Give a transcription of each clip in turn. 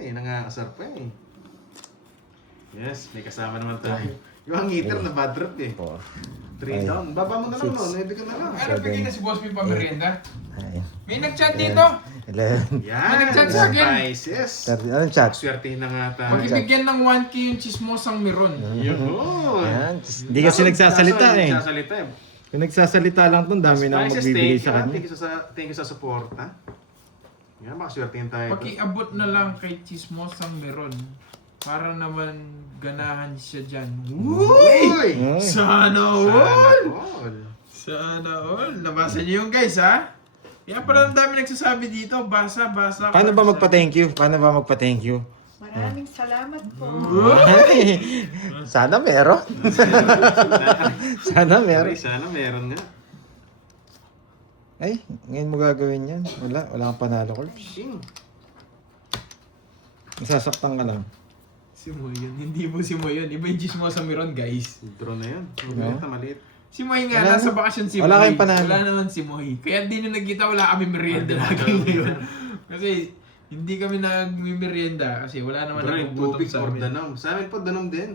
eh. Nangangasar pa eh. Yes, may kasama naman tayo. Yung hangiter na bad trip eh. 3 down. Baba mo na lang, no? 9 ka na lang. Ano, bigyan na si Boss P pa merienda? Ay. May nag-chat dito. 11. Yan! Nag-chat sa akin. Spices! 30. Anong chat? Swertihin na nga tayo. Mag-ibigyan ng 1K yung chismosang meron. Yun! Yan. Hindi kasi nagsasalita eh. Nagsasalita eh. Kung nagsasalita lang to, dami na Spices, magbibigay thank sa you. kanya. Thank you sa support, ha? Yan, baka swertihin tayo. Pakiabot na lang kay chismosang meron. Para naman ganahan siya dyan. Uy! Uy. Sana Sana all! all. Sana all! Nabasa niyo yung guys ha? Kaya pala ang dami nagsasabi dito. Basa. Paano ba magpa-thank you? Paano ba magpa-thank you? Maraming salamat po. Ay, sana meron. Sana meron. Sana meron nga. Ay, ngayon mo gagawin yan. Wala kang panalo, Corp. Shing. Masasaktan ka lang. Si Moy yun. Hindi mo si Moy yun. Iba yung chismosang meron guys. Draw na yan. No? Maliit. Si Moy nga, Wala nasa na- bakasyon si wala Moy. kayong panalo. Wala naman si Moy. Kaya di na nagkita, wala kami merienda lagi ngayon. Kasi hindi kami nag-merienda kasi wala naman Draw yung nagugutom tubig sa or amin. danom. Sa amin po, danom din.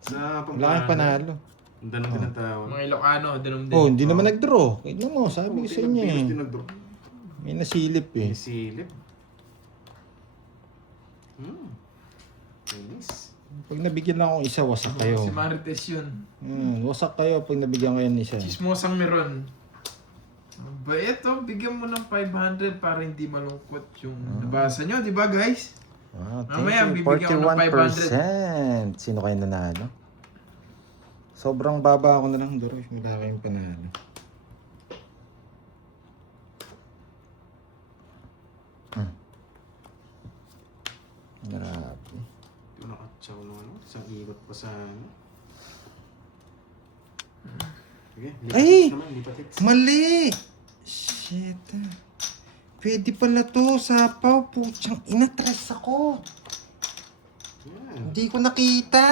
Sa Wala kang panalo. Danom din ang tawag. Mga Ilocano, danom din. Oh, hindi naman nag-draw. Tignan mo, sabi ko sa inyo eh. May nasilip eh. Silip. Nice. Pag nabigyan lang akong isa, wasak kayo. Si Marites yun. Wasak kayo pag nabigyan kayo ng isa. Chismosang meron. Ba ito, bigyan mo ng 500 para hindi malungkot yung nabasa nyo, di ba guys? Wow, Mamaya, thank you. bibigyan ko ng 41%. Sino kayo nanalo? Sobrang baba ako na lang, Doroy. Wala kayong panalo. Grabe. Ito nakatsaw na ano. Isang ikot pa sa ano. Sige, Ay! naman, lipat hits. Mali! Shit. Pwede pala to, sapaw. Putsang inatres ako. Yan. Hindi ko nakita.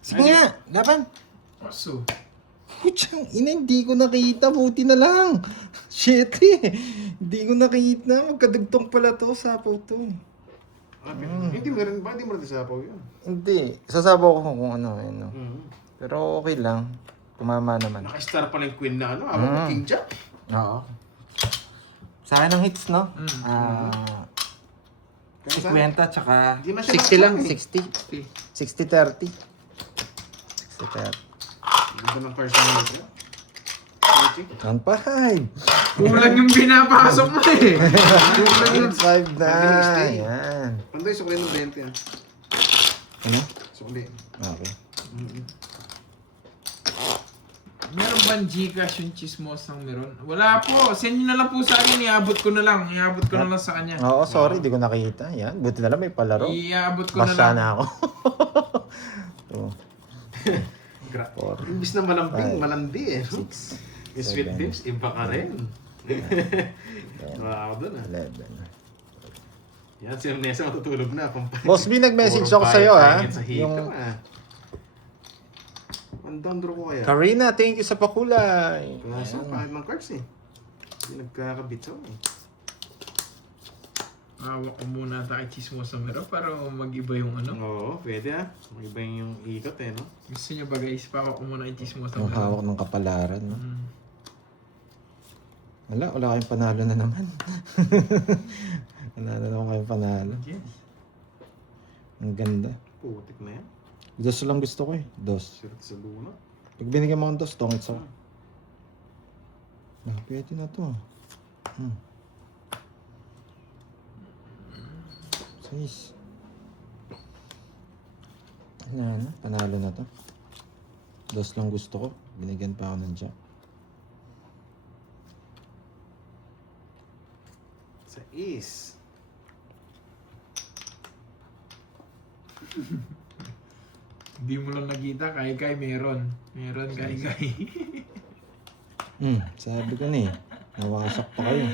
Sige nga, laban. Aso. Putsang ina, hindi ko nakita. Buti na lang. Shit eh. Hindi ko nakita. Magkadugtong pala to, sapaw to. Hindi mo rin ba? Hindi mo rin sapaw yun. Hindi. Sasabaw ko kung ano. Ano. Pero okay lang. Tumama naman. Naka-star pa ng queen na ano. Ako king jack. Oo. Sa akin ang hits, no? 50 tsaka Hindi na siya 60 lang. nakapag- 60. 60-30. 60-30. Ganda ng first one nito. 30. 1-5. Kulang yung pinapasok mo eh. 5 na. Magaling Yan. Pandoy, sukli ng 20 ah. Ano? Sukli. Okay. Meron ba Gcash yung chismosang meron? Wala po. Send nyo na lang po sa akin. Iabot ko na lang. Iabot ko na lang sa kanya. Oo, sorry. Di ko nakita. Yan. Buti na lang may palaro. Iabot ko na Basta lang. na ako. Oh, Imbis na malambing, malandi eh. 6, Yung sweet 7, tips, iba ka rin. Wow, doon ah. 11. Yan, si Ernesa matutulog na. Boss B, nag-message Puro ako sa'yo, ha? pahingit sa heater, Yung ah. Ang down draw ko kaya. Karina, thank you sa pakulay. Kaso, kahit ng cards eh. Hindi nagkakabitsaw eh. Hawak ko muna tayo chismosang meron para mag-iba yung ano. Oo, pwede ah. Mag-iba yung ikot eh, no? Gusto nyo ba guys? Pawak ko muna yung chismosang Ang meron. hawak ng kapalaran, no? Wala kayong panalo na naman. Wala na naman kayong panalo. Yes. Ang ganda. Putik na yan. Dos lang gusto ko eh. Dos. Sirat sa luna. Pag binigyan mo ng dos, tongits ako. Pwede na to. 6. Ano, panalo na to. Dos lang gusto ko. Binigyan pa ako ng jack. Sa is. Hindi mo lang nakita. Kay meron. Meron kay. Sabi ko na eh. Nawasak pa kayo.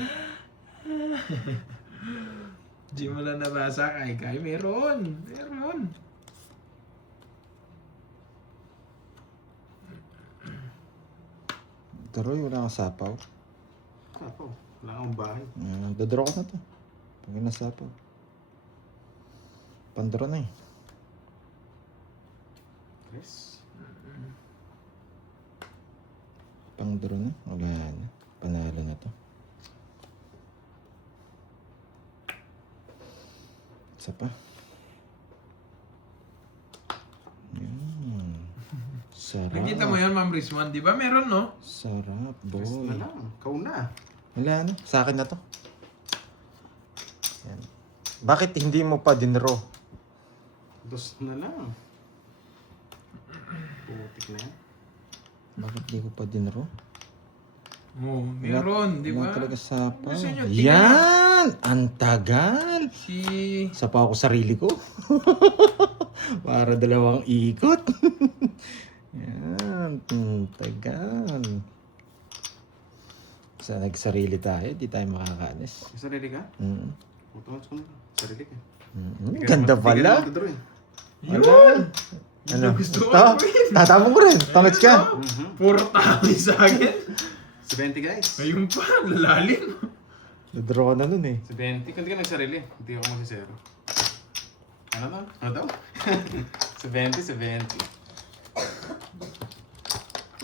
Hindi mo lang nabasa. Kay meron. Meron. Taroy, wala kang sapaw. Ako, wala akong bahay. Dodraw ko na to. Pag nasapaw. Pandro na eh. Yes. Pangdro na. Wala na. Panalo na to. Isa pa. Yan. Sarap. Nakita mo yan, Ma'am Rizwan, di ba? Meron, no? Sarap, Yes boy. na lang. Ikaw na. Wala na. Sa akin na to. Yan. Bakit hindi mo pa dinro? Dos na lang. Putik na yan. Bakit di ko pa dinro? Oo, meron, di Wala ba? talaga sapa. Gusto nyo, Yan! Ang tagal! Si... Sa pa ako sarili ko. Para dalawang ikot. Yan. Ang tagal. Sa nagsarili tayo, di tayo makakaalis. May sarili ka? Mm. Puto ko na. Sarili ka. Mm. Ganda pala. Yun! Ano? Gusto ko Ito? gawin. Tatapon ko rin. Pangits ka. Puro tali sa akin. 70 guys. Ayun pa, lalalim. Nadraw ka na nun eh. 70. Kung di ka nagsarili, hindi ako magsisero. Ano to? Ano to? 70.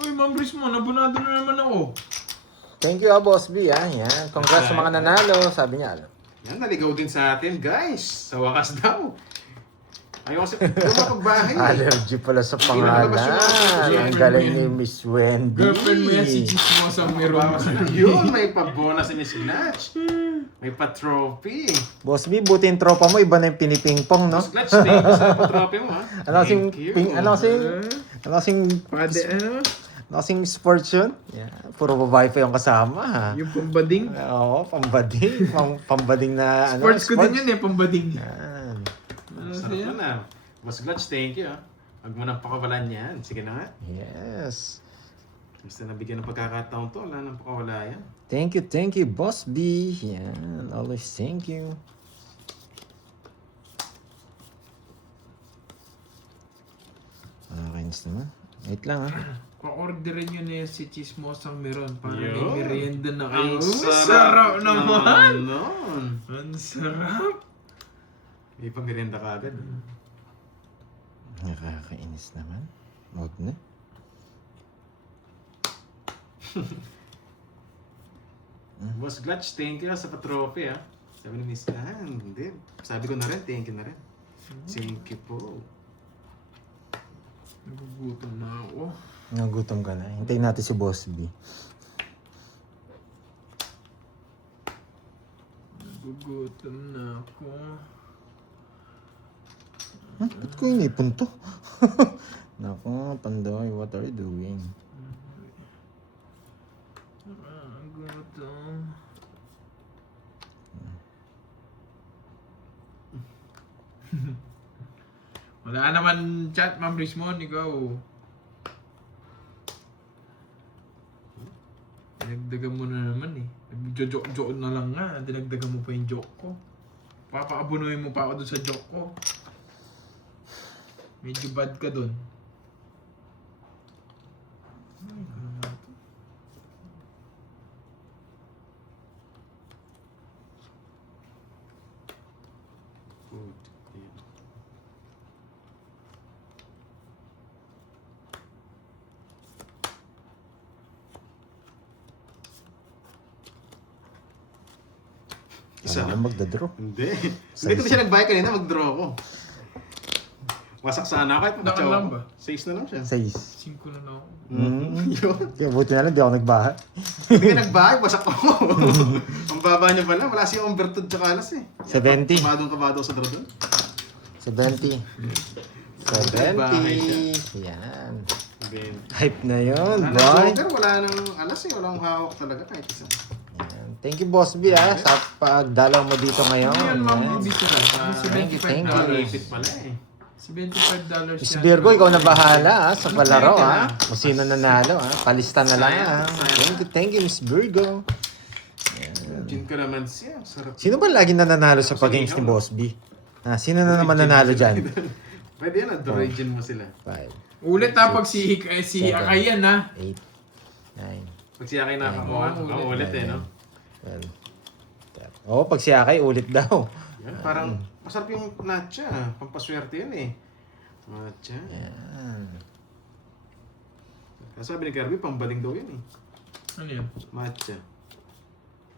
Uy, Ma'am Rizwan, nabunado na naman ako. Thank you, Boss B. Yan. Congrats sa mga nanalo. Sabi niya, ano? Yan, naligaw din sa atin guys. Sa wakas daw. Ayaw kasi lumapagbahay. Allergy pala sa pangalan. yung- Ang galing ni Miss Wendy. Girlfriend mo yan, si Chismosa meron. Yun, may pa-bonus si Miss Latch. May pa-trophy. Boss B, buti yung tropa mo. Iba na yung pinipingpong, no? Miss Latch, thank you sa pa-trophy mo ha. Ano kasing, Thank you. ano kasing Pwede, ano? sports yun? Yeah, puro babae pa yung kasama, ha? Yung pambading. Oo, pambading. Pambading na, ano? Sports ko din yan eh, pambading. Yan. Sarap mo na. Boss Latch, thank you ha. Huwag mo nang pakawalan yan. Sige na nga. Yes. Basta nabigyan ng pagkakataon to, wala nang pakawala yan. Thank you, Boss B. Yan, always thank you. Nakakainis naman. Wait lang, ha? Pa-orderin nyo na yan si Chismosang meron para Yun. may merienda na kayo. Ang Sarap naman! Nun. Ang sarap! May pang-merienda ka agad. Nakakainis naman. Huwag na. Boss Glutch, thank you sa pa-trophy ha. Sabi ni Miss hindi. Sabi ko na rin, thank you na rin. Thank you po. Nagugutom na ako. Nagutom ka na. Hintayin natin si Boss B. Nagugutom na ako. Ba't ko inipon to? Naku, Pandoy, what are you doing? Nagugutom. Wala naman chat, Ma'am Rizwan, ikaw. Dinagdagan mo na naman eh. Joke na lang nga, dinagdagan mo pa yung joke ko. Papaabunuhin mo pa ako dun sa joke ko. Medyo bad ka dun. Good. Yeah. Isa Alam lang. ko magdadraw. Hindi. Hindi ko na siya nag-buy kanina, mag-draw ako. Wasak sana kahit Nakal lang ba? 6 na lang siya. 6. 5 na lang ako. Yun. Kaya buti na lang, di ako nagbaha. Hindi ka nag-buy, wasak ako. Ang baba niya pala, wala siya umbertud tsaka alas eh. 70. Kabadong sa draw doon. 70. 70. Yan. Again. Hype na yun, Wala boy. nang joker, wala nang alas eh, walang hawak talaga kahit isa. Yan. Thank you, Boss B, ha, sa pagdalaw mo dito ngayon. Ano yan, Ma'am Yan. Bibi sila? Thank you, thank you. Nakakipit pala eh. $75 Miss yan. Virgo, ikaw na bahala, ha, sa palaro, ha. Kung sino nanalo, ha. Palista na lang, ha. Thank you, Miss Virgo. Gin ka naman siya, sarap. Sino ba lagi nananalo sa pag-games ni Boss B? Ha, sino na naman nanalo dyan? Pwede yan, Dorigin mo sila. 5, Ulit ha pag si Seven. Akayan ha. 8, 9, Pag siya kayo nakakuha, Oo, ulit eh, no? 12. Oo, pag si Akay, ulit daw. Yan, parang masarap yung matcha. Pampaswerte yan eh. Matcha. Yan. Sabi ni Kirby, pambaling daw yan eh. Ano yun? Matcha.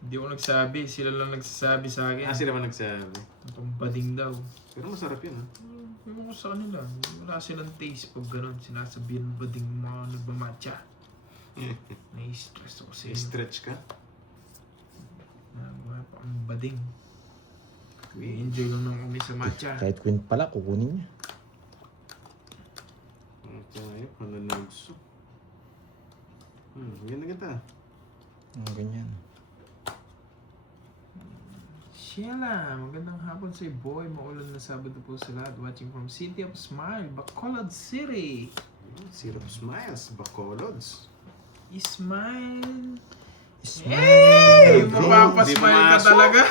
Hindi ako nagsabi. Sila lang nagsasabi sa akin. Sila man nagsabi. Itong bading daw. Pero masarap yun ah. Ewan ko sa kanila. Wala silang taste pag gano'n. Sinasabihan bading mga nagmamatcha. Nai-stress ako sa iyo. Stretch ka. Wala pa ang bading. Enjoy lang naman kami sa matcha. Kahit queen pala, kukunin niya. Matcha ngayon, pananagso. Ganda kita. Ganyan. Sheila, magandang hapon sa boy. Maulan na Sabado po sa lahat. Watching from City of Smile, Bacolod City. Syrup Smiles, Bacolods. Smile. Smile. Mapapasmile ka Di talaga.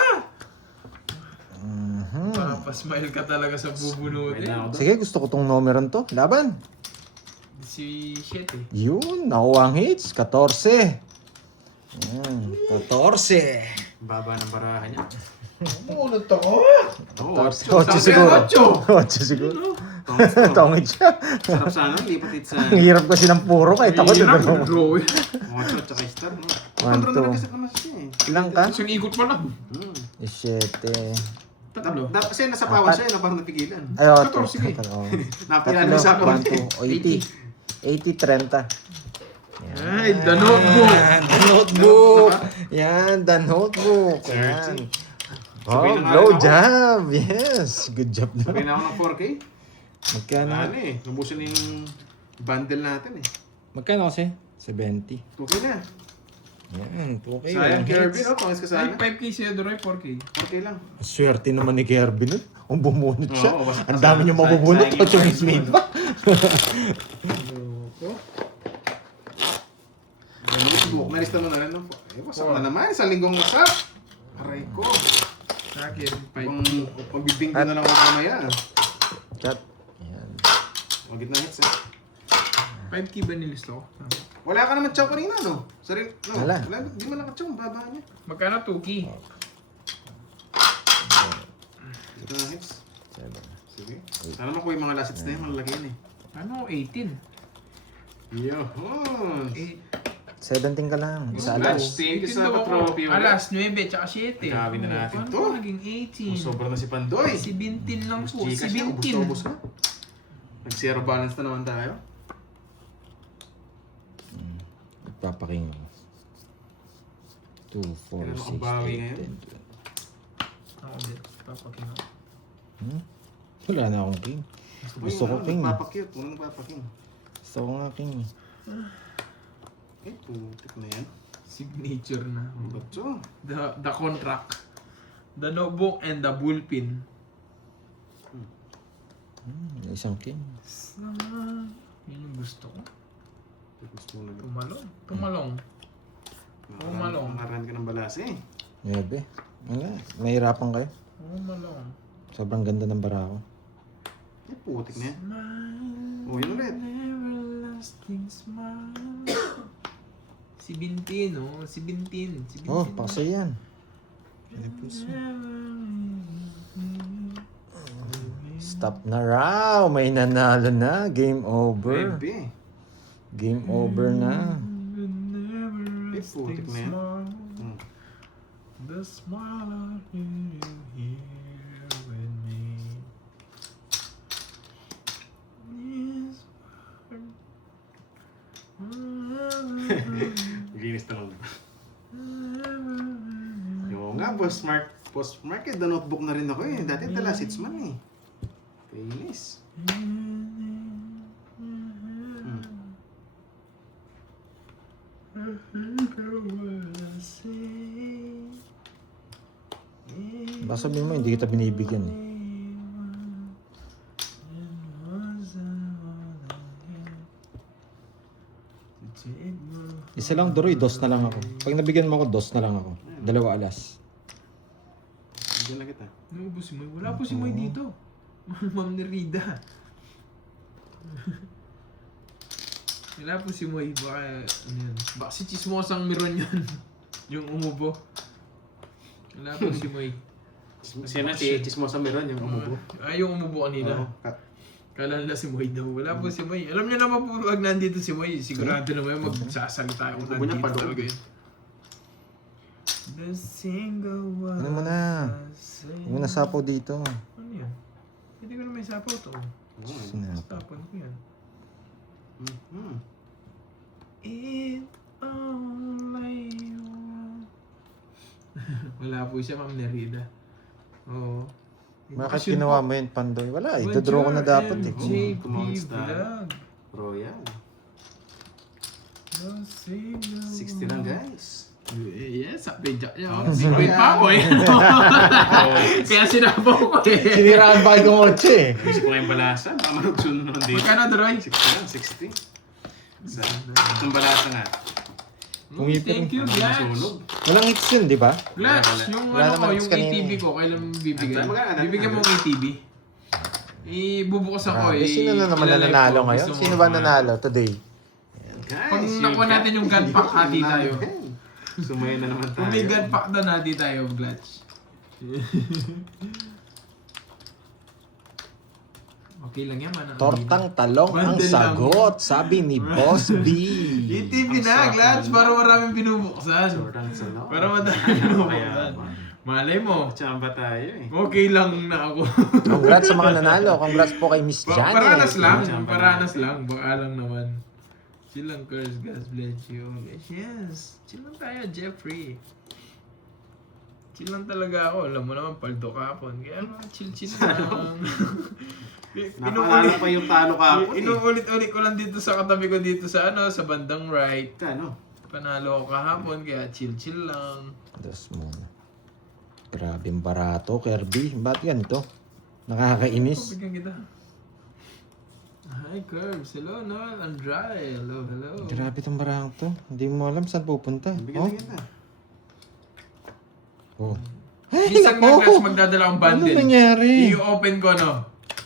Mhm. Mapapasmile ka talaga sa bubunutin. Sige, gusto ko tong numeron to. Laban. Si 7. Yun, nakuha ang hits. 14. Yan, 14. Baba ng barahan niya. Mulot ako. Oo, 8 siguro. 8 siguro. Tongit siya. Sarap sana, lipat it sa... Ang hirap kasi ng puro kahit ako Hirap, doon. drawing. Mocho, tsaka star, no? One, Kontrol two. na kasi naman siya eh. Ilang ka? Isang ikot pa lang. 7. Tatlo. Kasi nasa pawan siya, no? Parang napigilan. Ay, oh, 14, sige. Napilala Tatlo, mo sa pawan. 1, 2, 80. 80, 30. Ay, the notebook. Yan, the notebook. Yan, the notebook. Yan. Oh, Sabay na nga blow rin ako. job. Yes. Good job na. Sabi na ako ng 4K. Magkano? Ano eh, nabusan na yung bundle natin eh. Magkano kasi? 70. 2K na. Yan, 2K. Sayang walang Kirby, hits. no? Pangis ka Ay, sana. 5K siya Doroy, 4K. 4K lang. Swerte naman ni Kirby nun. Ang bumunot siya. Oo, basta- Ang dami niya mabubunot. sayang At yung yung made back. Notebook, nalista mo na rin. No? Eh, wasak na naman. Isang linggong wasak. Aray ko. Sa akin, 5K. Pagbibing ko na lang ako mamaya. Chat. Yan. Magit na hits eh. 5K ba nilista ko? Wala ka naman chow kanina, no? Sarili, no? Wala. Di mo nakachow, baba niya. Magkano 2K? Ito na hits. 7. Sige. Sana makuha yung mga last hits na yun, malalaki yun eh. Ano? 18. Yohon! 17 ka lang. Isa Match. alas. Thank you 18 sa daw ako. pa-trophy ulit. Alas, 9, tsaka 7. Gawin na natin Paano to. ba naging 18? Sobra na si Pandoy. Si Bintin lang Ubus po. Si Gcash na, ubus na, Bintin. ubus na. Nag-zero balance na naman tayo. Papaking. 2, 4, Kailan 6, makabawi 8, ngayon? Ako ulit. Papaking ako. 10, 12. Wala na akong king. Gusto ko king. Nagpapakyut. Unang nagpapaking. Gusto ko nga king. Eh, putik na yan. Signature na. Bacho. The contract. The notebook and the bullpen. Isang king. Yun yung gusto ko. Gusto mo na. Tumalong. Tumalong. Tumalong. Makaran ka ng balas eh. Yabe. Wala. Mahirapan kayo. Tumalong. Sobrang ganda ng bara ko. Eh, putik na yan. Smile. Oh, yun ulit. Everlasting smile. Si Bintin, oh. Si Bintin. Si Bintin. Oh, paksa yan. Stop na raw. May nanalo na. Game over. Baby. Game over na. Eh, putik na yan. Hmm. The smile of you here with me is Ginis na lang. Yung nga, Boss Mark. Boss Mark, eh, the notebook na rin ako eh. Dati the last hits man eh. Kainis. Baka sabihin mo, hindi kita binibigyan eh. Isa lang Doroy, dos na lang ako. Pag nabigyan mo ako, dos na lang ako. 2 alas. Diyan na kita. Ano po si Moy? Wala po si Moy dito. Ma'am ni Rida. Wala po si Moy. Baka, ano yun. Baka si Chismosang Miron yun. Yung umubo. Wala po si Moy. Siya na si Chismosa meron yung umubo. Yung umubo kanina. Oo. Kala nila si Moy daw. Wala po si Moy. Alam niyo naman po pag nandito si Moy, sigurado naman magsasalita kung Umubo niya, nandito padok. talaga yun. The single one. Ano mo na? Huwag mo nasapaw dito. Ano yan? Hindi ko na may sapaw to. Sinapa. Tapon ko yan. Mhm. It only want. Wala po siya, Ma'am Nerida. Oo. Bakit ginawa mo yun, Pandoy? Wala, ito-draw ko na dapat eh. JP Tumawag sa- Vlog. Royal. The single 60 lang guys. Yes, sabi dyan. Secret pa ako eh. Kaya sinabaw ko eh. Siniraan ba yung 8 eh? Gusto ko ngayong balasa. Baka manugsun naman dito. Magkano, Droy? 60 lang, 60. Itong balasa nga. Thank you, Glatch. Masunog. Walang hits yun, di ba? Glatch, yung Wala ano ko, naman yung kanina ATV eh. ko, kailan bibigyan? Ano, magkano? Bibigyan mo ng ATV. Ibubukas ako Grabe, eh. sino na naman Ilalive nanalo ko. ngayon? Gusto mo Sino ba mga- nanalo today? Guys, Pag yung nakuha natin yung gun pack, hati tayo. Sumayin na naman tayo. Kung may gun pack doon, hati tayo, Glatch. Okay lang yan, man. Tortang talong ang Bandel lang. sagot, sabi ni Boss B. ATV Ang na, sarap Glatch, naman. para maraming binubuksan. Sobrang sarap. Para madami binubuksan. Kaya, Malay mo, Tsamba tayo eh. okay lang na ako. Congrats sa mga nanalo. Congrats po kay Miss Janet. Paranas lang, Tsamba paranas natin. lang. Baka lang naman. Chill lang, Curse, God bless you. Yes, chill lang tayo, Jeffrey. Chill lang talaga ako. Alam mo naman, paldo kapon. Kaya chill lang. Napaalala pa yung talo ka ako eh. Inuulit-ulit ko lang dito sa katabi ko dito sa sa bandang right. Ano? Panalo ako kahapon, kaya chill lang. Dos muna. Grabing barato, Kirby. Ba't ganito? Nakakainis. Bigyan kita. Hi, Curbs. Hello, Noel. Andrade. Hello, hello. Grabe itong barang to. Hindi mo alam saan pupunta. Bigyan na kita. Oh. Ay, Minsan nga, nako! guys, magdadala akong bundle. Ano nangyari? I-open ko, no?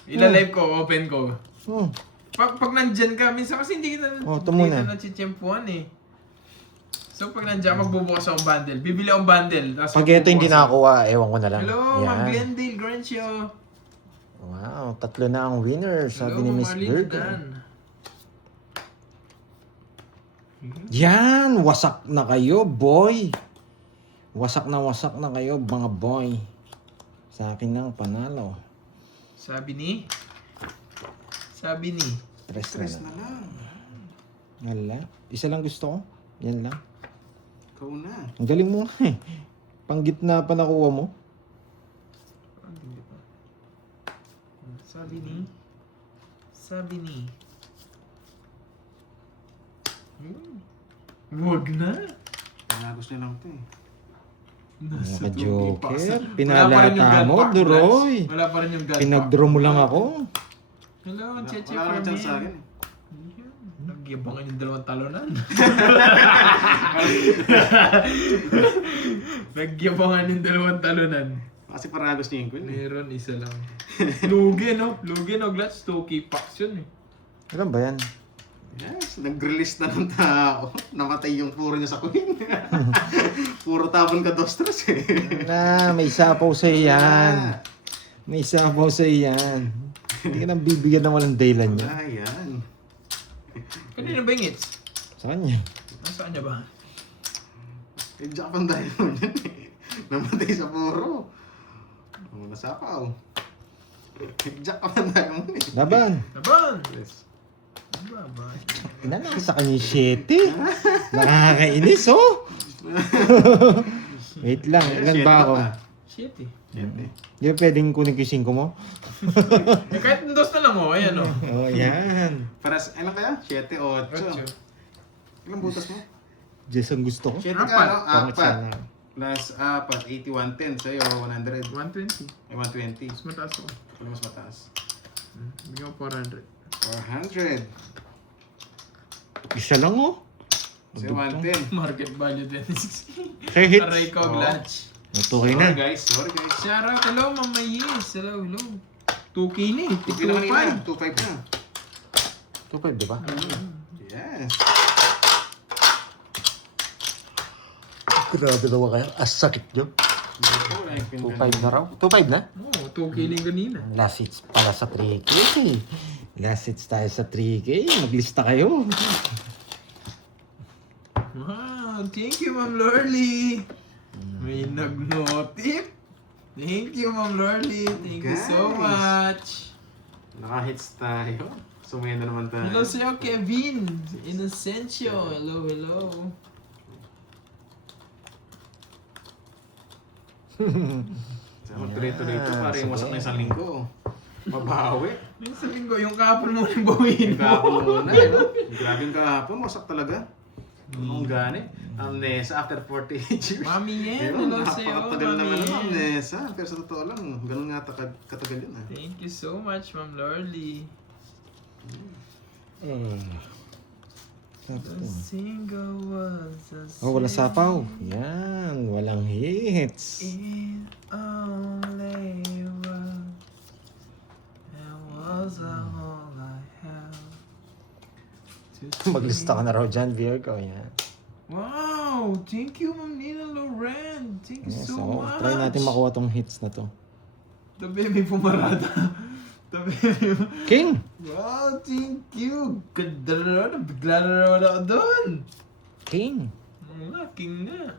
Ila-live ko, open ko. Oh. Pag nandyan ka, minsan kasi hindi kita, Oh, ito hindi muna. kita nachichempuan eh. So pag nandyan, magbubukas akong bundle. Bibili akong bundle. Tapos Pag ito hindi magbubukas ako. nakakuha, ewan ko na lang. Hello, Yan. Ma'am Glendale Grancio. Wow, 3 na ang winner, sabi Hello, ni Ma'am Miss Arlene Virgo. Dan. Yan, wasak na kayo, boy. Wasak na kayo, mga boy. Sa akin lang panalo. Sabi ni? 3 Stress na na lang. lang. Wala. Isa lang gusto ko. Yan lang. Ikaw na. Ang galing mo nga eh. Pang gitna pa nakuha mo. Sabi ni? Huwag na. Pinagos niya lang ito eh. Nasa Mga 2K joker. pa. Pinalata mo, Duroy. Wala pa rin yung gun pack. Pinag-draw mo lang ako. Hello, Cheche Wala naman chance sa akin Fermin. eh. Nagyabangan yung dalawang talunan. Nagyabangan yung dalawang talunan. Kasi paragos niya yung queen eh. Meron isa lang. Lugi no? Lugi no? Glats 2K packs yun eh. Alam ba yan? Yes, nag-release na ng tao. Namatay yung puro niya sa queen. Puro tabon ka dostres eh. Na, may sapaw sa yan. May sapaw sa yan. Hindi ka nang bibigyan ng walang dahilan niya. Ayan. Kanina ba yung hits? Sa kanya. Nasaan niya ba? Eh, Japan Diamond yan eh. Namatay sa puro. Oh, nasapaw. Japan Diamond eh. Laban. Laban! Yes. Laban. Inanang sa kanya 7. Nakakainis oh. Wait lang, ilan ba ako? Shit eh. Siyete. Di ba pwedeng kunin ko yung 5 mo? Eh, kahit dos na lang mo, ayan o. Oh, yan. Paras, ilan kaya? 7, 8. Ilang butas mo? Just ang gusto ko. 7 Apat. ka, no? Pangit siya 4. na. Plus 4, 80, 110. Sa'yo, 100. 120. Ay, 120. Mas mataas ako. Ano mas mataas? Bigyan ko 400. 400. Isa lang oh. Sa'yo, 110. Market value din. Kaya hits. Aray ko, Oh. Glatch. Natuloy na. Sorry guys. Shoutout, hello, Mama Yes. Hello, hello. 2K na eh. Hindi na kanina. 2.5. 2.5 na. 2.5 di ba? Yes. Grabe daw kayo. Sakit nyo. 2.5 na raw. 2.5 na? Oo, 2K lang kanina. Last hits pala sa 3K. Last hits tayo sa 3K. Maglista kayo. Wow, thank you, Ma'am Lorly. May nag-notif. Thank you, Ma'am Lorly. Thank you so Guys. much. Naka-hits tayo. Sumaya na naman tayo. Hello sa'yo, Kevin. Inocencio. Hello, hello. Sana tuloy-tuloy ito. Parang yung wasak na isang linggo. Mabawi. Yung sa linggo, yung kahapon mo nang bawiin Yung kahapon muna, no? Grabe yung kahapon. Wasak talaga. Ang gani. Amnesia after 48 years. Mami Yen, Ayun, hello sa'yo, napakatagal Mami naman Yen. ng amnesia. Pero sa totoo lang, ganun nga katagal yun. Thank you so much, Ma'am Lorly. The single was a Oh, wala sapaw. Yan, walang hits. It only was, and was all I have to Maglista ka na raw dyan, Virgo. Yan. Wow! Thank you, Ma'am Nina Loren. Thank you Yes, so oh, much. try natin makuha tong hits na to. The baby pumarada. The baby. King! Wow, thank you. Ganda na naman. Bigla na naman ako doon. King! Nga, king nga.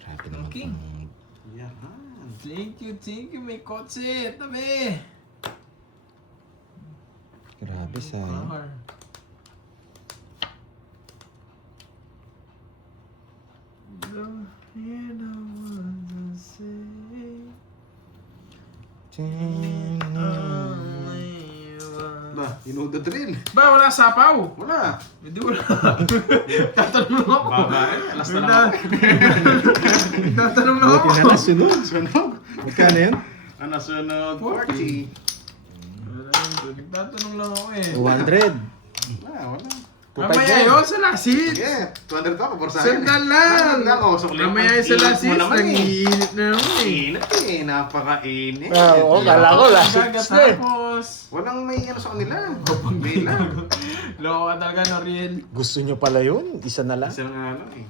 Grabe naman King. tong... Yan. Thank you, may kotse. Tabi. Grabe, sayang. Car. You know what to say. Ba, you know the drill. Ba, wala sapaw. Wala. Hindi wala. Tatanong ako. Babae, alas na Wala. lang. Tatanong na ako. Buti na lang, sunog. Sunog. Magkano yun? Ano, sunog? 40. Tatanong lang ako eh. 200. Wala. Mamaya yun sa lasit. Sige, 200 pa, papor sa akin. Sandal lang. Sandal lang. Oh, so, Mamaya yun sa lasit. Nag-iinit na naman eh. Init eh, napaka-init. Oo, kala ko last hits na eh. Tapos, Walang may ano sa kanila. May lang. loko ka talaga no, Riel. Gusto nyo pala yun? Isa na lang? Isang ano eh.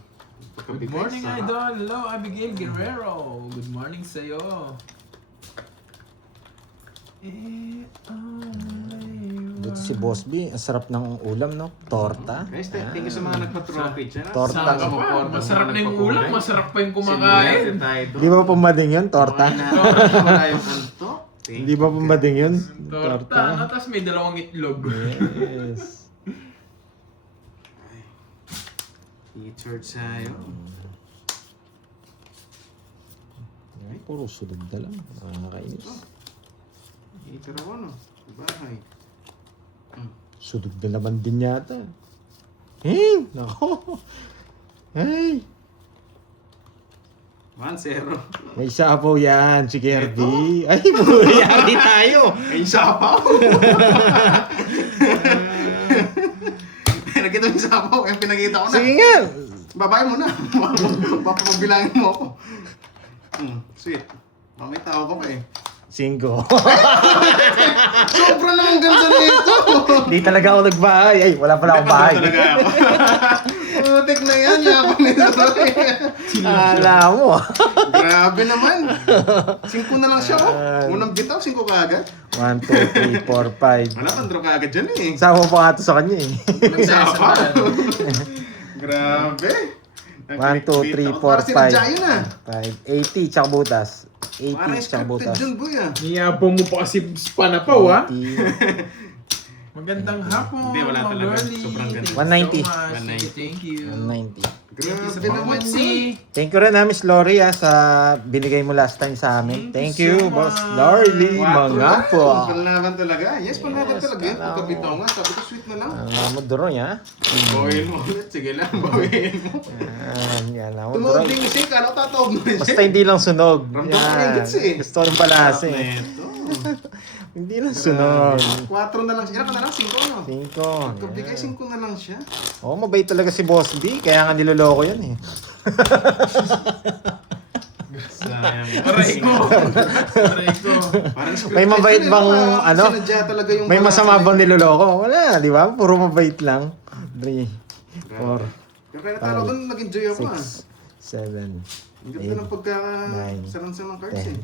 Good morning, Idol. Hello, Abigail Guerrero. Good morning sa'yo. Dito si Boss B, ang sarap ng ulam, no? Torta. Guys, thank you sa mga nagpa-trophy dyan. Torta. Saan ka pa? Masarap na yung ulam. Masarap pa yung kumakain. Di ba pumading yun, torta? Wala yung anto. Di ba pumading yun? Torta. Ano, tapos may dalawang itlog. Yes. Teacher sa'yo. Ay, puro sunod na lang. Nakakainis. Teacher ako no. Bahay. Sunod na naman din yata. Hey! Nako! Hey! 1-0. May sapaw yan, si Kirby. Ay, muyari tayo! Ay, sapaw! Nakita mo yung sapaw, eh, pinakita ko na. Sige nga! Babae mo na. Papabilangin mo ako. Sweet. May tao ko pa eh. 5. Sobra naman ganda nito! Di talaga ako nagbahay. Ay, wala pala akong bahay. Talaga ako. Putik na yan, yapan nito. Alam mo. Grabe naman. 5 na lang siya oh. Unang bitaw, 5 kaagad. 1, 2, 3, 4, 5. Wala, pandro kaagad dyan eh. Sama pa nga to sa kanya eh. Sapa. Grabe. 1, 2, 3, 4, 5. Para sinadya yun ah. 5, 80, tsaka butas. 80, Parang tsaka scripted butas. dyan boy ah. Niyabong mo pa kasi spanapaw ha. 80, Magandang hapon. Hindi, wala Ma'am talaga. Lorly. Sobrang ganda. Thank you 190. so much. Thank you. 190. Thank you sa Grabe naman pagkutsi. Thank you rin Miss Lori sa binigay mo last time sa amin. Thank Thank you you, so Boss much. Lorly. Mga po. Panlaban talaga. Yes, panlaban talaga. kala Pagka bitaw nga, sabi ko sweet na lang. Ang mo duroy ha. Bawiin mo ulit. Sige lang, bawiin mo. Yan ang mo Tumawag duroy. din yung sink, ano tatawag mo rin Basta hindi lang sunog. Ramdam ko yung gits eh. Gusto rin pala kasi. Ito. Hindi lang sunog. 4 na lang siya. Ilan ka na lang? 5 no? 5. Pagkabigay 5 na lang siya. Oo, mabait talaga si Boss B. Kaya nga niloloko yan eh. Sayang. Aray ko. Aray ko. Parang scripted May mabait yun, bang, parang ano? sinadya talaga yung May balasa masama nila. bang niloloko? Wala, di ba? Puro mabait lang. 3, 4, Kaya natalo doon, nag-enjoy ako ah. 6, 7, Ang ganda ng Nine, pagkakasaransan ng cards eh.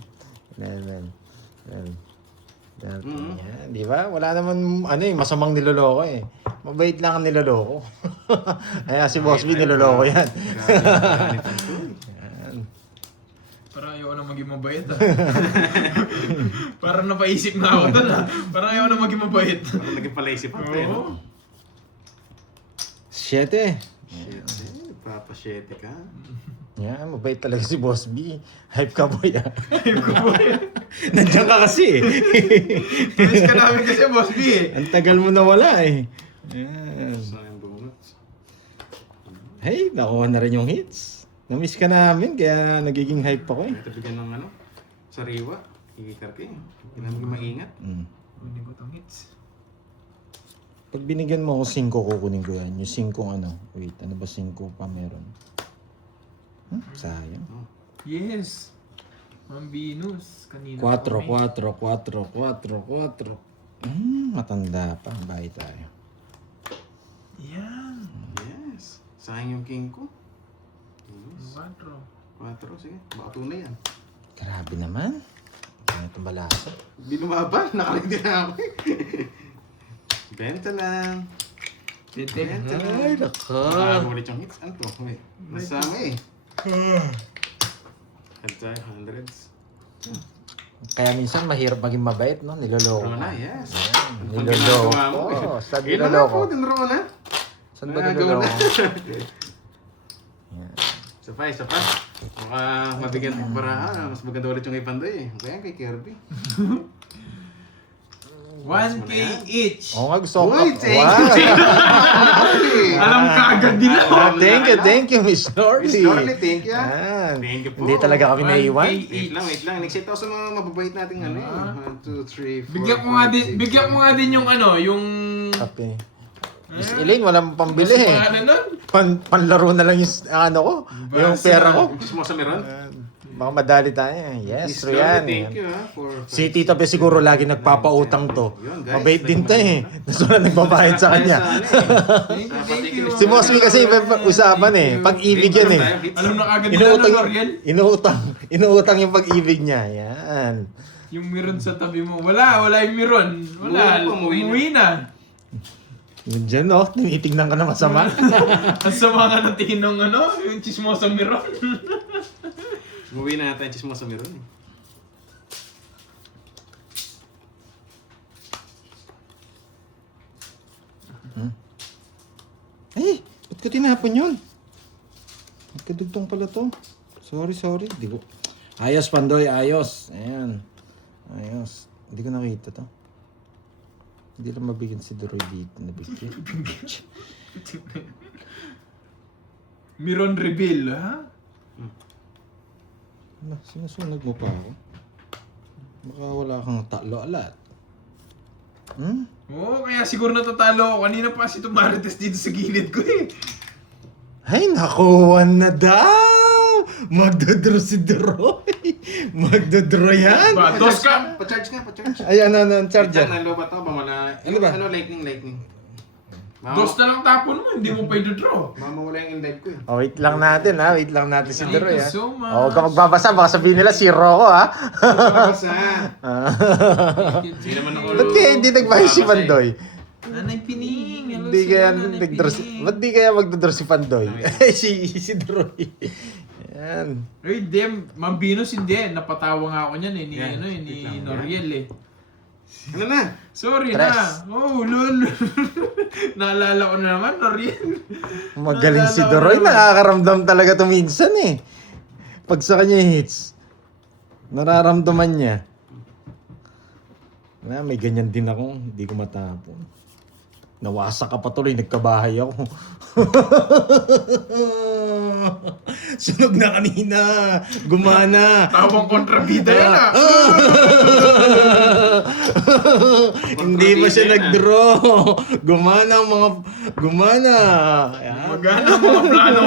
11, 12, 13, Mhm. yan. Di ba? Wala naman, masamang niloloko eh. Mabait lang ang niloloko. Kaya si Boss B niloloko yan. Grabe, ganito to eh. Yan. Parang ayaw na maging mabait ah. Parang napaisip na ako doon ah. Parang ayaw na maging mabait. Parang naging palaisip ako eh. Oo. 7. Shit eh. Papasyete ka. Yan, mabait talaga si Boss B. Hype ka boy ah. Nandiyan ka kasi eh. Miss ka namin kasi, Boss B eh. Ang tagal mo na wala eh. Yan. Sayang donuts. Hey, nakuha na rin yung hits. Na-miss ka namin, kaya nagiging hype ako eh. Ito bigyan ng sariwa. Hihikar ka eh. Kailangan mo maingat. Mm. Hindi ko tong hits. Pag binigyan mo ako 5, kukunin ko yan. Yung 5 wait, ano ba 5 pa meron? Sayang. Yes. Mambinus. Kanina 4, pa 4, 4, 4, 4. Matanda pa. Bye tayo. Yan. Yes. Sayang yung king ko. Yes. 4. 4, sige. Baka tunay yan. Grabe naman. Ganito balasa. Hindi lumaban. Nakaligdi na ako eh. Benta lang. Tete. Benta Ay, lang. naka. Nakakagulit yung hits. Ano to? Wait. Nasama eh. Hantay, hundreds. Kaya minsan mahirap maging mabait, no? Niloloko. Rona, yes. Yan, Ang niloloko. ginagawa mo eh. Saan Yun na nga niloloko? po, din Rona. Saan ba Nagagawa niloloko? na. Yan. Isa pa. Baka mabigyan para mas maganda ulit yung kay Pandoy eh. Kaya kay Kirby. 1K each. Oo nga, gusto ko. Uy, thank Wow. Alam ka agad nila. Thank you, Miss Norley. Miss Norley, thank you. Yan. Thank you po. Hindi talaga kami 1K naiwan. Wait lang. Next ito sa mga mababait nating ano eh. 1, 2, 3, 4, Bigyan ko nga din yung yung Okay. Miss Elaine, walang pambili eh. pangalan nun. Panlaro na lang yung ko. Yung pera ko. Gusto mo sa meron? Baka madali tayo. Yes, Miss Rian. Norley, thank you for... Si Tita Pe siguro lagi nagpapautang to. Yun, guys. Mabait din to eh. Tapos wala nagbabayad sa kanya. Thank you. Si Boss B kasi usapan eh. Pag-ibig yan eh. Alam na agad nila ng L'Oreal. Inuutang yung pag-ibig niya. Yan. Yung meron sa tabi mo. Wala yung meron. Wala. Umuwi na. Yun dyan no, tinitignan ka na masama. Ang sama nga ng tingin ng yung chismosang meron. Umuwi na natin chismo sa meron eh. Eh, ba't ko tinapon yun? Nagkadugtong pala to. Sorry. Di ko... Ayos, Pandoy, ayos. Ayan. Ayos. Hindi ko nakita to. Hindi lang mabigyan si Doroy dito. Nabigyan. Meron reveal, ha? Ano, sinusunog mo pa ako? Baka wala kang talo alat. Oo, kaya siguro natatalo ako. Kanina pa si Tumarites dito sa gilid ko eh. Ay, nakuha na daw! Magdodraw si Doroy. Magdodraw yan. Batos ka! Pa-charge nga. Ay, ano, charger. Diyan, nalobat ako ba mala... Ano ba? Lightning. Dos na lang tapon mo, hindi mo pa i-draw. Mamawala yung live ko eh. Oh, wait lang natin ha. Wait lang natin si Thank Doroy you ha. so much. Oh, kapag magbabasa, baka sabihin nila zero ko ha. Basta. Hindi naman ako. Ba't kaya hindi nagbahay si Pandoy? Nanay Pining. Hello Hindi sa'yo, kaya Nanay nagdraw Pining. ba't di kaya magdodraw si Pandoy? si Doroy. Yan. Ay, dem, Mambinos hindi. Napatawa nga ako niyan eh, ni, Yan. ni Wait lang, Noriel eh. Ano na? Sorry Tres. na. Oh, lol. Naalala ko na naman, Noriel. Magaling si Naalala ko Doroy. naman. Nakakaramdam talaga to minsan eh. Pag sa kanya hits, nararamdaman niya. Na, may ganyan din ako. Hindi ko matapon. Nawasak ka pa tuloy. Nagkabahay ako. Sunog na kanina. Gumana. Tawang kontrabida yan ah. Hindi pa siya nag-draw. Gumana ang mga... Gumana. Ayan. Magana ang mga plano.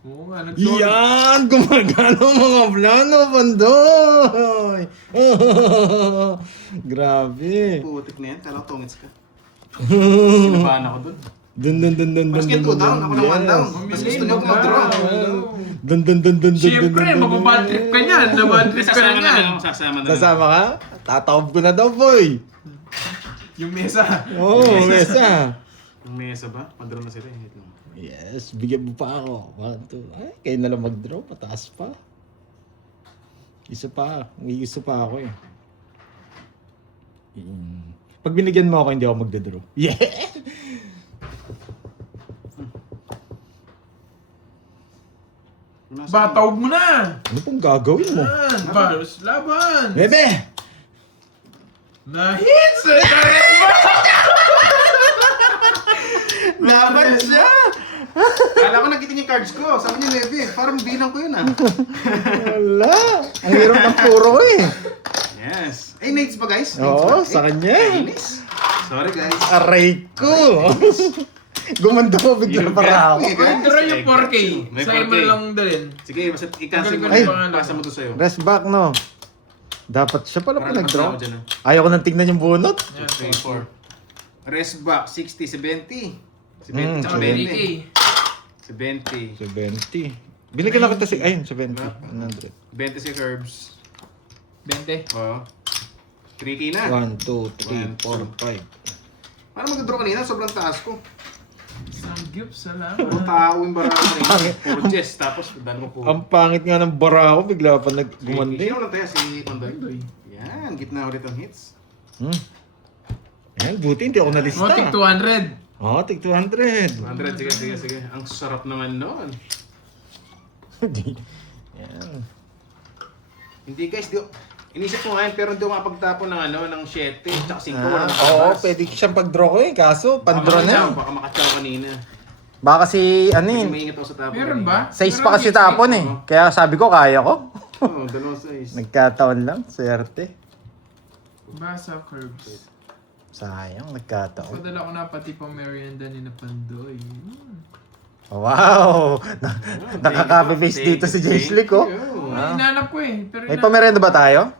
Oo nga, nag-sorry. Yan! Gumagana ang mga plano, Pandoy! Grabe. Putik na yan. Kala ko tongits ka. Kinabahan ako dun. Mas kayo 2 down, ako ng 1 down. Mas gusto niyo ako mag-draw. Dun. Siyempre, mababad trip ka niyan. Nabad trip ka na niyan. Sasama ka? Tataob ko na daw, boy. Yung mesa. Oo, mesa. Yung mesa ba? Mag-draw na sila eh. Yes, bigyan mo pa ako. 1, 2. Ay, kayo na lang mag-draw. Pataas pa. Isa pa. May isa pa ako eh. Pag binigyan mo ako, hindi ako magda-draw. Yeah! Batawag mo na. Ano pong gagawin mo? Yan. Baros, laban. Bebe! Na-hits! Laban siya! Kala ko nakitin yung cards ko. Sabi niya, Neve, parang bilang ko yun ah. Wala! Ang hirap ng puro ko eh. Yes. Ay, Nates ba guys? Oo, sa kanya. Inis. Sorry guys. Aray ko! Gumanda mo bigla para ako. Pero yung 4K. May Sa'yo mo 4K. lang dalhin. Sige, basta i-cancel mo Ay! na. Pasa mo to sa'yo. Rest back, no? Dapat siya pala Para pinag-draw. napasama dyan, Ayaw ko nang tignan yung bunot. 2, 3, 4. Rest back, 60, 70. 70, tsaka 20K. 20. 70. Binigyan na kita si... Ayun, 70. 100. 20 si Herbs. 20. Oo. 3K na. 1, 2, 3, 4, 5. Paano mag-draw kanina? Sobrang taas ko. Sangyup, salamat. Puro tao yung barang kanina. Puro chess. Tapos, dami ko po. Ang pangit nga ng bara ko, bigla pa nag-gumanda. Sino lang tayo? Si Kondoy. Yan, gitna ulit ang hits. Ayan, buti hindi ako nalista. Mo, tig 200. Oo, tig 200. 100, sige. Ang sarap naman noon. Yan. Hindi guys, inisip ko ngayon pero hindi ko mapagtapon ng ng 7 tsaka 5. Wala Oo, pwede siyang pag-draw ko eh. Kaso, pan-draw na. Baka makachaw kanina. Baka kasi, ano Kasi eh. maingat ako sa tapon. Meron ba? 6 pa kasi tapon eh. Kaya sabi ko, kaya ko. Oo, 2 size. Nagkataon lang, swerte. Basa curves. Sayang, nagkataon. Padala ko na pati pang merienda ni na Pandoy. Wow! Nakaka-face dito si Jace ko. Inanap ko eh. Pero May pamerenda ba tayo?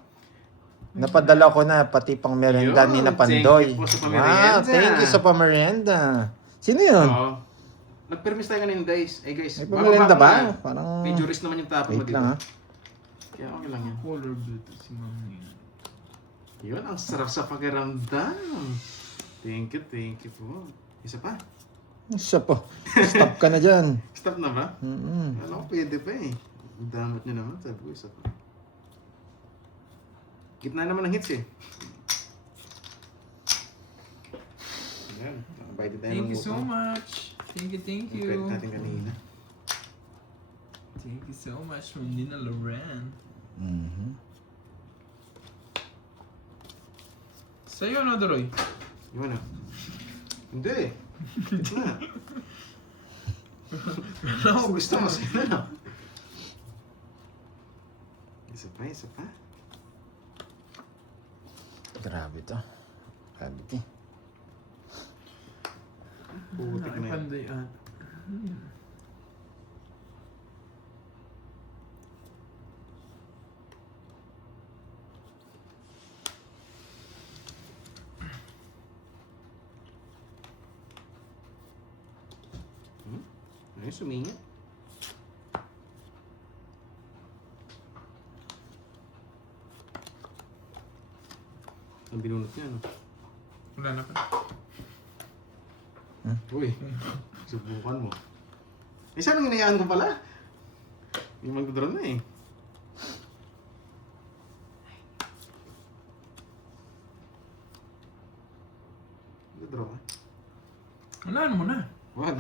Napadala ko na pati pang merenda Yun, ni na Pandoy. thank you po sa Wow, pamerienda. thank you sa pamerenda. Sino yun? Oo. Nag-permis tayo kanina guys. Eh guys, May pamerenda bababa ba? ka na. Parang... May juris naman yung tapon mo Wait dito. lang ha. Kaya okay lang yan. color blue to si Mami. Yun, ang sarap sa pakiramdam. Thank you po. Isa pa. Siya po. Stop ka na dyan. Stop na ba? Mm-mm. Alam ko pwede pa eh. Ang damot nyo naman. Sabi ko isa pa. Gitna naman ng hits eh. Ayan. Nakabayad tayo Thank ng you so utang. much. Thank Ang you. credit natin kanina. Thank you so much from Nina Loren. Mhm. Sa'yo ano, Doroy? Yun ah. Hindi. Gitna. Gusto mo sila na. Isa pa. Grabe to. Gravity. Putik na yan. Pandoy at. Ay, sumingit. Ang binunot niya, no? Wala na pa. Uy, subukan mo. Eh, saan ang hinayaan ko pala? Yung mag-draw na eh. Mag-draw ka? Wala mo na. Wag.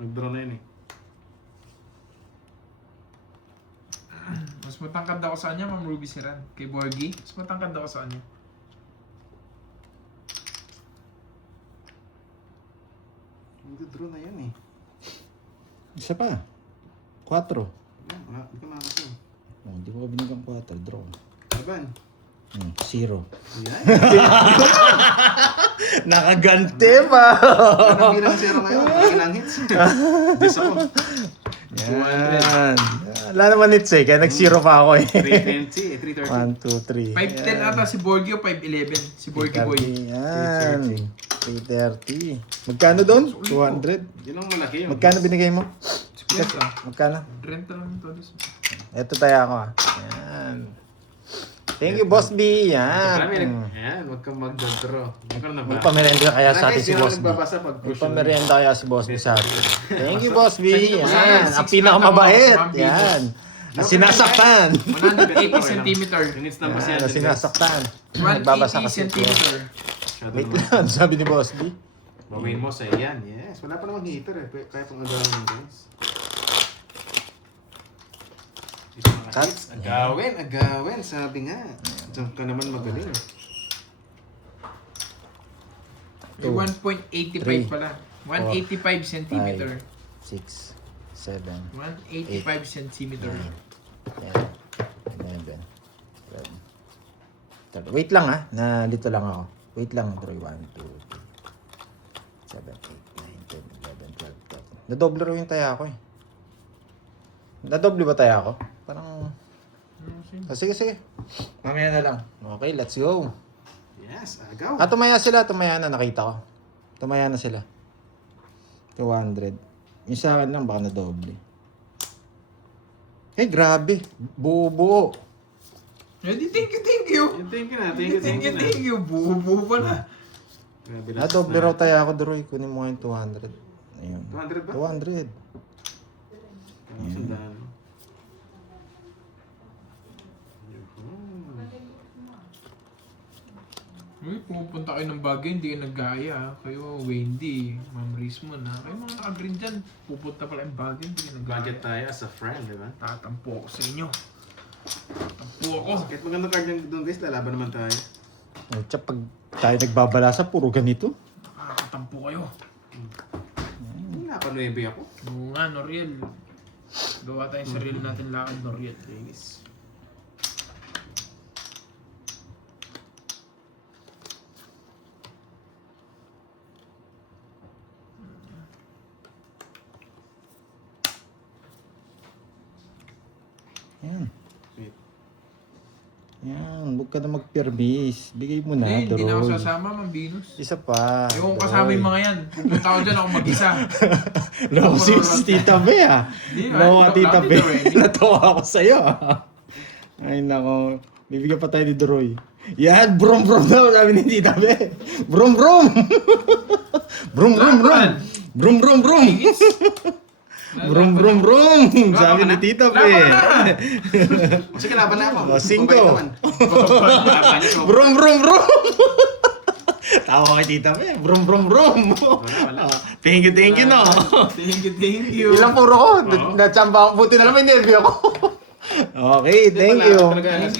Mag-draw na yun eh. Mas matangkad ako sa kanya, Ma'am Ruby Siran. Kay Borgie, mas matangkad ako sa kanya. Mag-draw na yan eh. Isa pa. 4. Yan, hindi ka makakasya. Oh, hindi ko binigyan 4. Draw. Laban. 0. Yan. Nakagante pa! Anong bilang zero ngayon? Ilang hits? Dis ako. Yan. Wala naman hits eh, kaya nag-zero pa ako eh. 320 eh, 330. 1, 2, 3. 510 ata si Borgio, 511. Si Borgio Boy. Yan. 330. Magkano doon? 200. Yun ang malaki yun. Magkano binigay mo? Si Renta. Magkano? Renta lang ito. Ito tayo ako ah. Yan. Thank you, Boss B. Marami Yan. Ayan, huwag kang mag-draw. Ikaw na May ba? pamerienda kaya sa atin si Boss B. Nagbabasa pag May push. pamerienda kaya si Boss B sa atin. Thank you, Boss B. Kanina pa yan, Yan. Ang 6 pinakamabait. mata mo, Yan. Ang sinasaktan. 180 cm. Units na ba Yan. siya? Ang sinasaktan. Nagbabasa 180 kasi. cm. Wait lang. Sabi ni Boss B. Bawin mo sa iyan. Yes. Wala pa namang heater eh. Kaya pang agawin mo guys. Ito mga Cut. hits. Agawin. Sabi nga. Diyan ka naman magaling. May 1.85 pala. 185 cm. 6, 7, 185 cm. Yan. 11, 12. Wait lang ah. Nalito lang ako. Wait lang, Troy. 1, 2, 3, 7, 8, 9, 10, 11, 12, 13. Nadoble rin yung taya ko eh. Nadoble ba taya ko? Parang... sige, sige. Mamaya na lang. Okay, let's go. Yes. Agaw. Tumaya sila. Tumaya na. Nakita ko. Tumaya na sila. 200. Yung sa akin lang, baka nadoble. Eh, grabe. Buo-buo. Thank you. Thank you na. Thank you. Buo pa na. Grabe lang. Doble raw tayo ako, Droy. Kunin mo yung 200. Ayun. 200 ba? 200. Sundan. Uy, pupunta kayo ng Baguio, hindi kayo nag-gaya. Kayo, Wendy, Ma'am Rismon ha. Kayo mga naka-green dyan, pupunta pala yung Baguio, hindi kayo nag-gaya. Budget tayo as a friend, di ba? Tatampo ako sa inyo. Tatampo ako. Kahit maganda card yung doon guys, lalaban naman tayo. Tsaka pag tayo nagbabalasa, puro ganito. Nakakatampo kayo. Napanuebe ako. Oo nga, Noriel. Gawa tayong sarili natin lakad, Noriel. Guys. Yan. Wait. Yan. Huwag ka na mag-permis. Bigay mo na, Hindi na ako Droy. sasama, Ma'am Venus. Isa pa. Ayaw kong kasama yung mga yan. Pupunta ako dyan, ako mag-isa. Loko si Tita Be ah. Hindi, Loko ka, Tita Tita Be. Be. Natawa ako sa'yo ah. Ay nako. Bibigyan pa tayo ni Droy. Yan, brum brum daw sabi ni Tita Be. Brum brum. Brum brum brum. Brum brum brum. Brum brum brum. Sabi ni Tita Be. Sige, laban na ako. O, 5. Mabait naman. Laban niyo. Brum brum brum. Tawa kay Tita Be. Brum brum brum. Wala. Thank you no. Thank you. Ilang puro ko. Natsamba ako. Buti na lang may nervyo ako. Okay, thank you.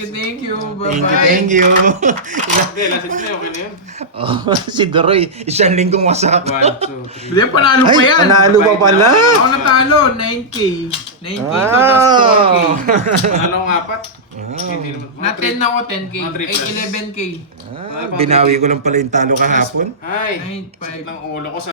Thank you. Bye-bye. Thank you. Hindi, lasing na okay na yun. Oh, si Doroy, isang linggong wasak. 1, 2, 3. Hindi, panalo pa Ay, yan. panalo pa pala. Ako natalo, 9K. 9K to Wow. tas 4K. Panalo ang apat. Wow. Hindi naman. Na 10 ako, 10K. Mga three Ay, plus. 11K. Binawi ko lang pala yung talo kahapon. Ay, 9, 5. sakit ng ulo ko sa